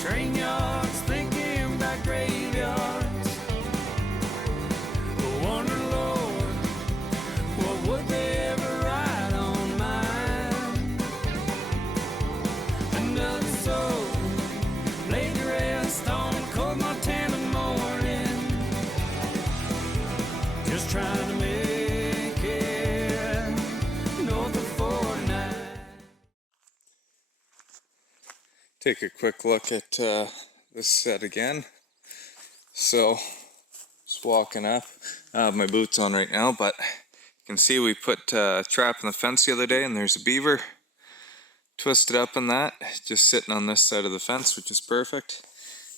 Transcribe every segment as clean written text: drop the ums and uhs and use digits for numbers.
train yards, thinking about graveyards. I wonder, Lord, what would they ever write on mine? Another soul laid to rest on a cold Montana morning, just trying to make it north of 49. Take a quick look at this set again. So, just walking up. I have my boots on right now, but you can see we put a trap in the fence the other day, and there's a beaver twisted up in that, just sitting on this side of the fence, which is perfect.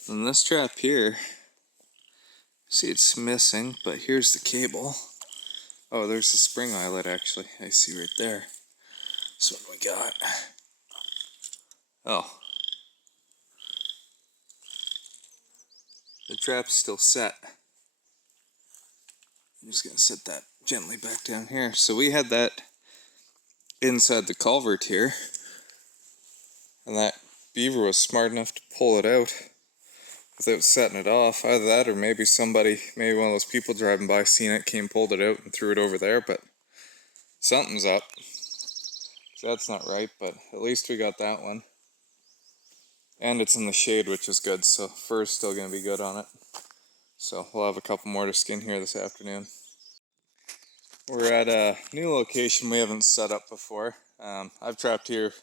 And this trap here, see it's missing, but here's the cable. Oh, there's the spring eyelet actually, I see right there. So what do we got? Oh. The trap's still set. I'm just going to set that gently back down here. So we had that inside the culvert here, and that beaver was smart enough to pull it out without setting it off. Either that or maybe somebody, maybe one of those people driving by seen it, came, pulled it out and threw it over there, but something's up. So that's not right, but at least we got that one. And it's in the shade, which is good, so fur's still going to be good on it. So we'll have a couple more to skin here this afternoon. We're at a new location we haven't set up before. I've trapped here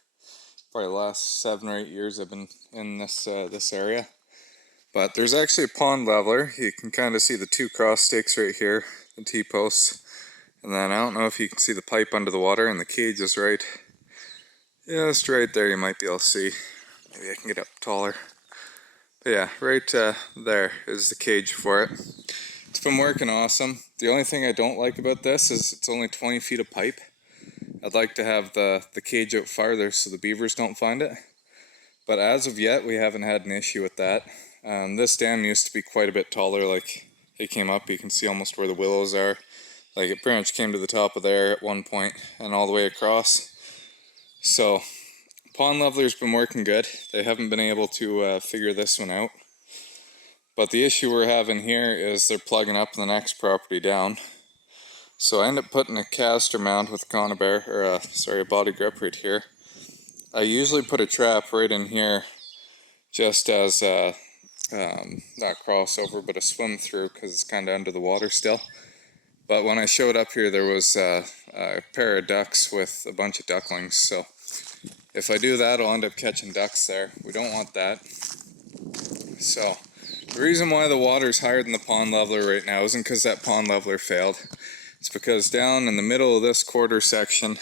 probably the last 7 or 8 years I've been in this area. But there's actually a pond leveler. You can kind of see the 2 cross stakes right here, the T-posts. And then I don't know if you can see the pipe under the water, and the cage is right, just right there. You might be able to see. Maybe I can get up taller. But yeah, right there is the cage for it. It's been working awesome. The only thing I don't like about this is it's only 20 feet of pipe. I'd like to have the cage out farther so the beavers don't find it. But as of yet, we haven't had an issue with that. This dam used to be quite a bit taller. Like, it came up, you can see almost where the willows are. Like, it pretty much came to the top of there at one point and all the way across. So, pond leveler's been working good. They haven't been able to figure this one out. But the issue we're having here is they're plugging up the next property down. So I end up putting a caster mount with a conibear, or a body grip right here. I usually put a trap right in here just as a, not crossover, but a swim through, because it's kind of under the water still. But when I showed up here, there was a pair of ducks with a bunch of ducklings. So if I do that, I'll end up catching ducks there. We don't want that. So the reason why the water's higher than the pond leveler right now isn't because that pond leveler failed. It's because down in the middle of this quarter section,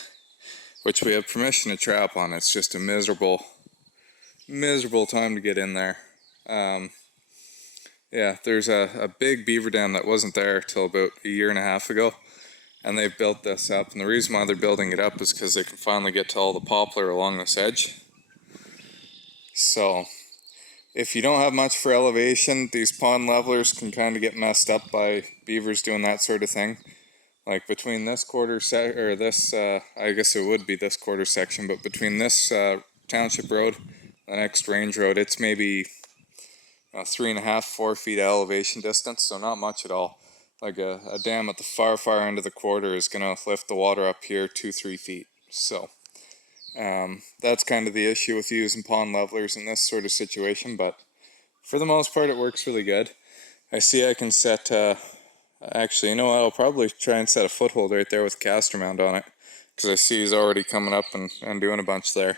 which we have permission to trap on, it's just a miserable time to get in there. Yeah, there's a big beaver dam that wasn't there till about 1.5 years ago, and they've built this up. And the reason why they're building it up is because they can finally get to all the poplar along this edge. So if you don't have much for elevation, these pond levelers can kind of get messed up by beavers doing that sort of thing. Like between this I guess it would be this quarter section, but between this township road and the next range road, it's maybe 3.5, 4 feet elevation distance, so not much at all. Like a dam at the far end of the quarter is going to lift the water up here 2-3 feet. So that's kind of the issue with using pond levelers in this sort of situation, but for the most part it works really good. I see I can set, actually, you know what, I'll probably try and set a foothold right there with a caster mount on it, because I see he's already coming up and doing a bunch there.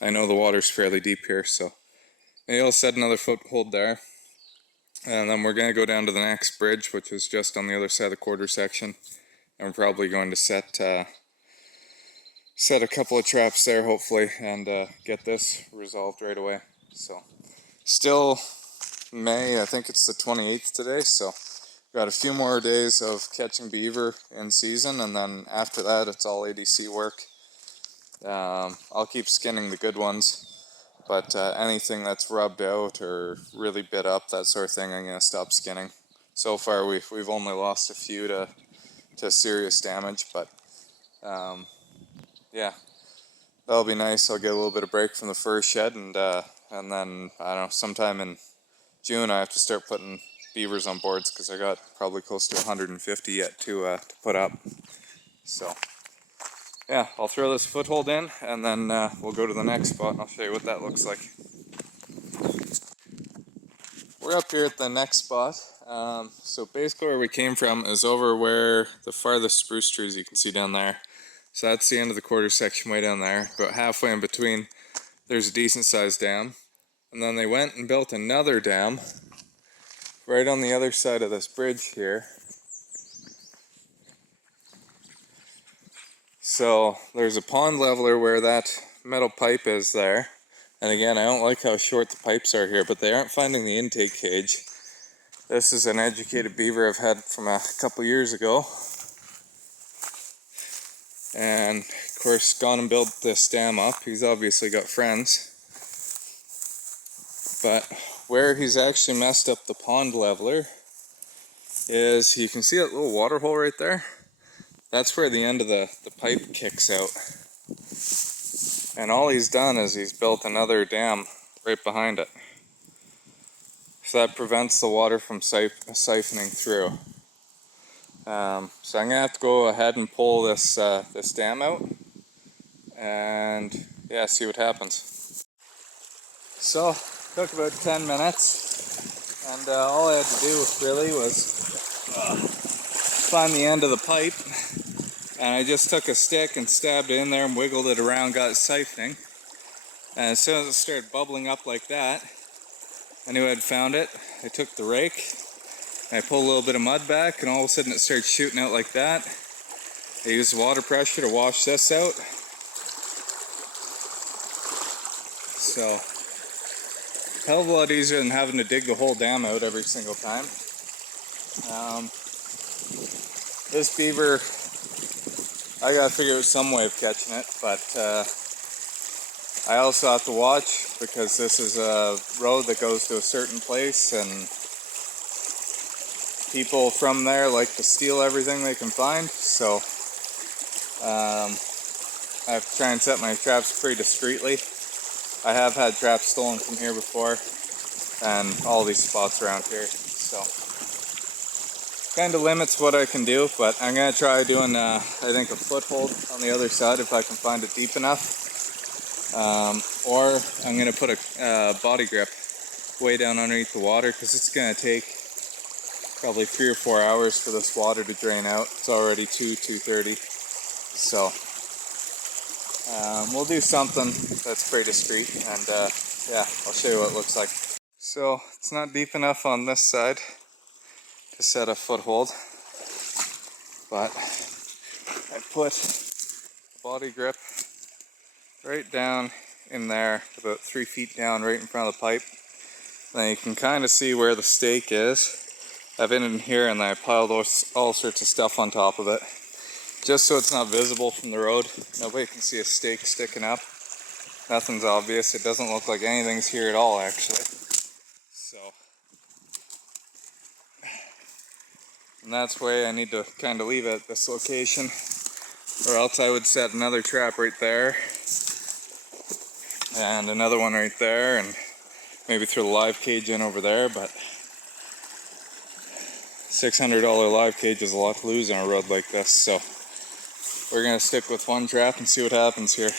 I know the water's fairly deep here, so maybe I'll set another foothold there. And then we're going to go down to the next bridge, which is just on the other side of the quarter section, and we're probably going to set a couple of traps there, hopefully, and get this resolved right away. So, still May, I think it's the 28th today, so got a few more days of catching beaver in season, and then after that, it's all ADC work. I'll keep skinning the good ones, but anything that's rubbed out or really bit up, that sort of thing, I'm going to stop skinning. So far, we've only lost a few to serious damage, but yeah, that'll be nice. I'll get a little bit of break from the fur shed, and then I don't know, sometime in June I have to start putting beavers on boards because I got probably close to 150 yet to put up. So yeah, I'll throw this foothold in, and then we'll go to the next spot and I'll show you what that looks like. We're up here at the next spot. So basically where we came from is over where the farthest spruce trees you can see down there. So that's the end of the quarter section way down there. About halfway in between, there's a decent sized dam. And then they went and built another dam right on the other side of this bridge here. So there's a pond leveler where that metal pipe is there. And again, I don't like how short the pipes are here, but they aren't finding the intake cage. This is an educated beaver I've had from a couple years ago. And of course, gone and built this dam up. He's obviously got friends. But where he's actually messed up the pond leveler is, you can see that little water hole right there? That's where the end of the pipe kicks out. And all he's done is he's built another dam right behind it. So that prevents the water from siphoning through. So I'm going to have to go ahead and pull this dam out and yeah, see what happens. So, took about 10 minutes, and all I had to do really was find the end of the pipe, and I just took a stick and stabbed it in there and wiggled it around, got it siphoning. And as soon as it started bubbling up like that, I knew I'd found it. I took the rake, and I pulled a little bit of mud back, and all of a sudden it started shooting out like that. I used water pressure to wash this out. So, hell of a lot easier than having to dig the whole dam out every single time. This beaver, I gotta figure out some way of catching it, but I also have to watch because this is a road that goes to a certain place, and people from there like to steal everything they can find. So I have to try and set my traps pretty discreetly. I have had traps stolen from here before, and all these spots around here, so kind of limits what I can do, but I'm going to try doing, I think, a foothold on the other side if I can find it deep enough, or I'm going to put a body grip way down underneath the water, because it's going to take probably 3 or 4 hours for this water to drain out. It's already 2:30, so we'll do something that's pretty discreet, and yeah, I'll show you what it looks like. So it's not deep enough on this side to set a foothold, but I put a body grip right down in there, about 3 feet down, right in front of the pipe. Then you can kind of see where the stake is. I've been in here and I piled all sorts of stuff on top of it, just so it's not visible from the road. Nobody can see a stake sticking up. Nothing's obvious. It doesn't look like anything's here at all, actually. So, and that's why I need to kind of leave it at this location, or else I would set another trap right there, and another one right there, and maybe throw the live cage in over there, but $600 live cage is a lot to lose on a road like this, so we're going to stick with one trap and see what happens here.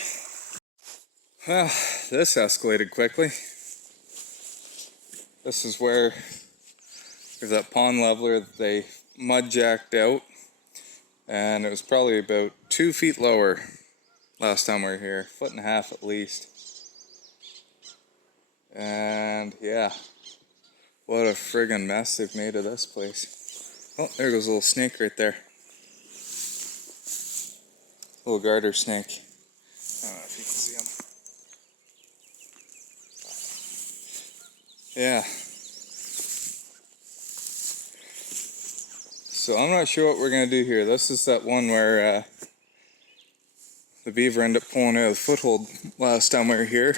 Well, this escalated quickly. This is where there's that pond leveler that they mud jacked out, and it was probably about 2 feet lower last time we were here, 1.5 feet at least. And yeah, what a friggin' mess they've made of this place. Oh, there goes a little snake right there. Little garter snake. I don't know if you can see him. Yeah. So I'm not sure what we're going to do here. This is that one where the beaver ended up pulling out of the foothold last time we were here.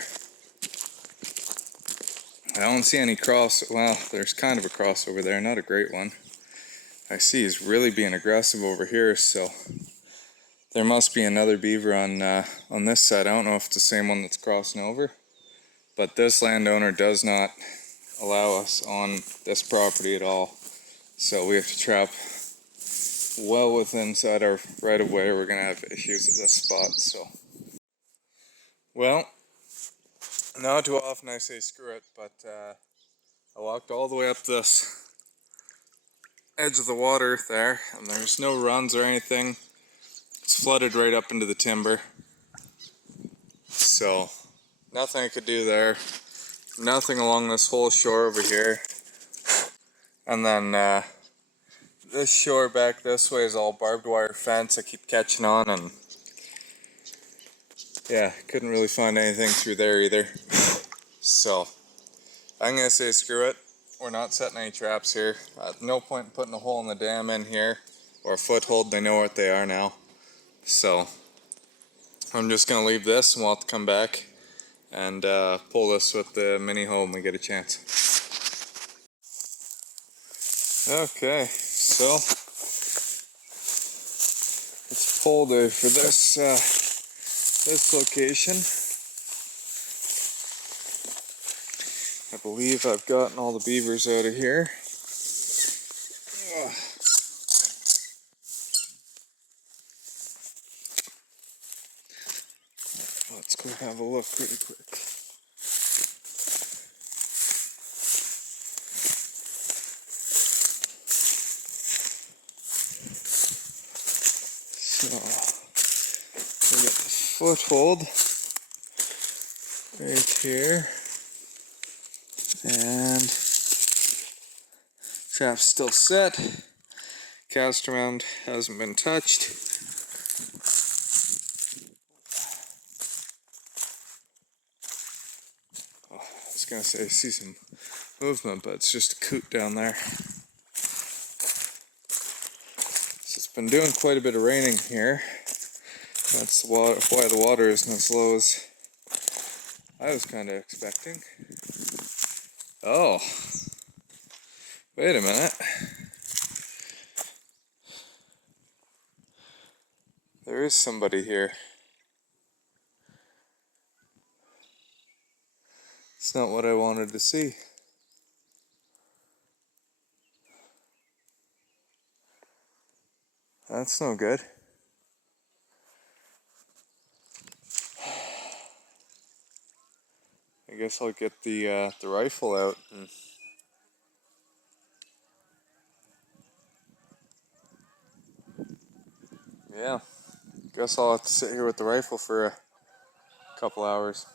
I don't see any well, there's kind of a cross over there, not a great one. I see he's really being aggressive over here, so There must be another beaver on this side. I don't know if it's the same one that's crossing over, but this landowner does not allow us on this property at all. So we have to trap well within inside our right of way. We're gonna have issues at this spot. So, well, not too often I say screw it, but I walked all the way up this edge of the water there, and there's no runs or anything. It's flooded right up into the timber. So, nothing I could do there. Nothing along this whole shore over here. And then this shore back this way is all barbed wire fence. I keep catching on, and yeah, couldn't really find anything through there either. So, I'm gonna say screw it. We're not setting any traps here. No point in putting a hole in the dam in here, or a foothold. They know what they are now. So, I'm just gonna leave this, and we'll have to come back and pull this with the mini hoe when we get a chance. Okay, so it's pull day for this this location. I believe I've gotten all the beavers out of here. Let's go have a look really quick. So, we got the foothold right here, and trap's still set. Cast around hasn't been touched. Oh, I was gonna say I see some movement, but it's just a coot down there. So it's been doing quite a bit of raining here. That's why the water isn't as low as I was kind of expecting. Oh, wait a minute. There is somebody here. It's not what I wanted to see. That's no good. I guess I'll get the rifle out and yeah. Guess I'll have to sit here with the rifle for a couple hours.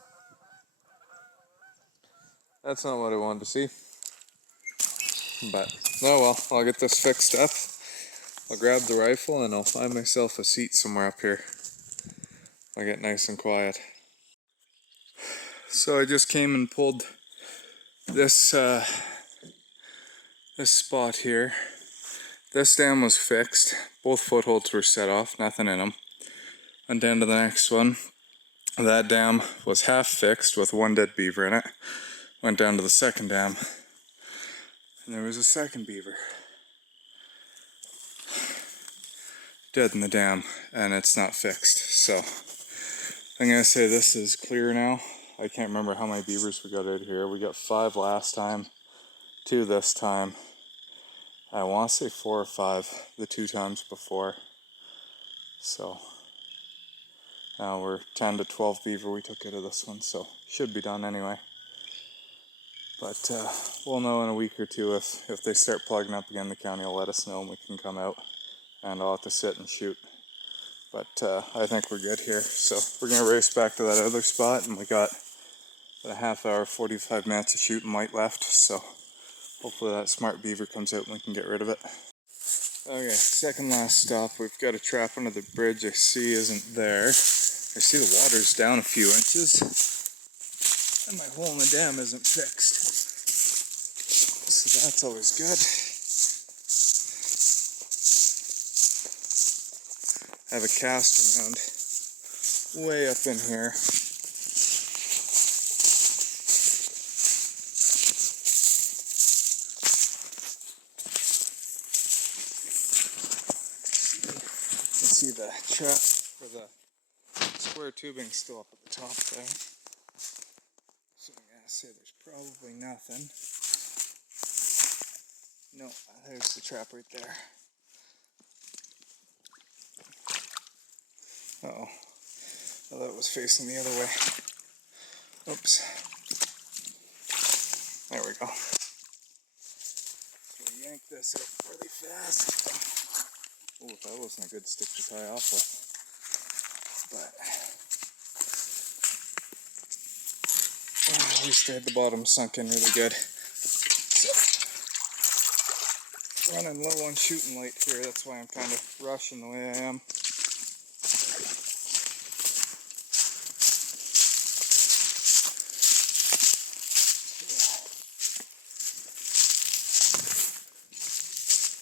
That's not what I wanted to see. But, oh well, I'll get this fixed up. I'll grab the rifle and I'll find myself a seat somewhere up here. I'll get nice and quiet. So I just came and pulled this this spot here. This dam was fixed. Both footholds were set off, nothing in them. Went down to the next one. That dam was half fixed with one dead beaver in it. Went down to the second dam, and there was a second beaver dead in the dam, and it's not fixed. So I'm gonna say this is clear now. I can't remember how many beavers we got out here. We got 5 last time, 2 this time. I want to say 4 or 5 the 2 times before. So now we're 10 to 12 beaver we took out of this one, so should be done anyway. But we'll know in a week or 2 if they start plugging up again. The county will let us know and we can come out, and I'll have to sit and shoot. But I think we're good here. So we're going to race back to that other spot, and we got a half hour, 45 minutes of shooting white left. So hopefully that smart beaver comes out and we can get rid of it. Okay, second last stop. We've got a trap under the bridge I see isn't there. I see the water's down a few inches, and my hole in the dam isn't fixed. So that's always good. I have a cast around way up in here. See the trap of the square tubing still up at the top there. So I'm gonna say there's probably nothing. No, there's the trap right there. Uh-oh. Oh, that was facing the other way. Oops. There we go. So we yank this up really fast. Oh, that wasn't a good stick to tie off with. But at least I had the bottom sunk in really good. So, running low on shooting light here, that's why I'm kind of rushing the way I am.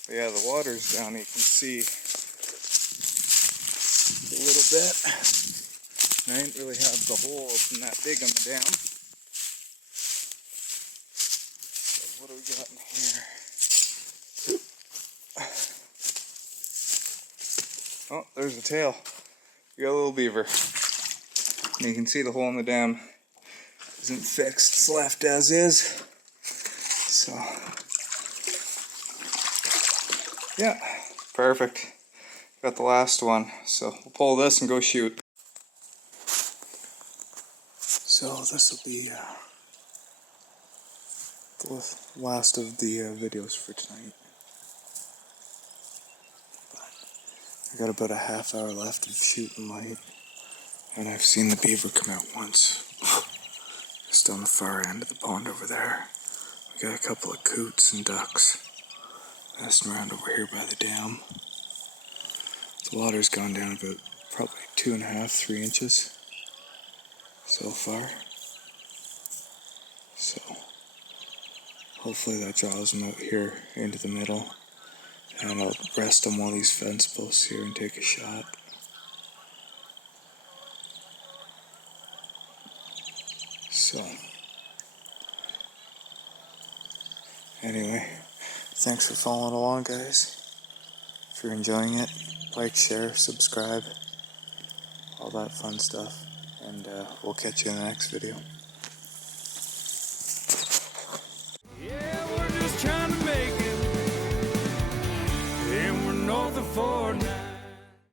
But yeah, the water's down, you can see a little bit. And I didn't really have the hole open that big on the dam. So what do we got in here? Oh, there's the tail. We got a little beaver. And you can see the hole in the dam isn't fixed, it's left as is. So, yeah, perfect. Got the last one, so we'll pull this and go shoot. So this will be the last of the videos for tonight. I got about a half hour left of shooting light, and I've seen the beaver come out once. Just on the far end of the pond over there. We got a couple of coots and ducks messing around over here by the dam. The water's gone down about probably 2.5, 3 inches so far. So hopefully that draws them out here into the middle. And I'll rest on one of these fence posts here and take a shot. So, anyway, thanks for following along, guys. If you're enjoying it, like, share, subscribe, all that fun stuff. And we'll catch you in the next video.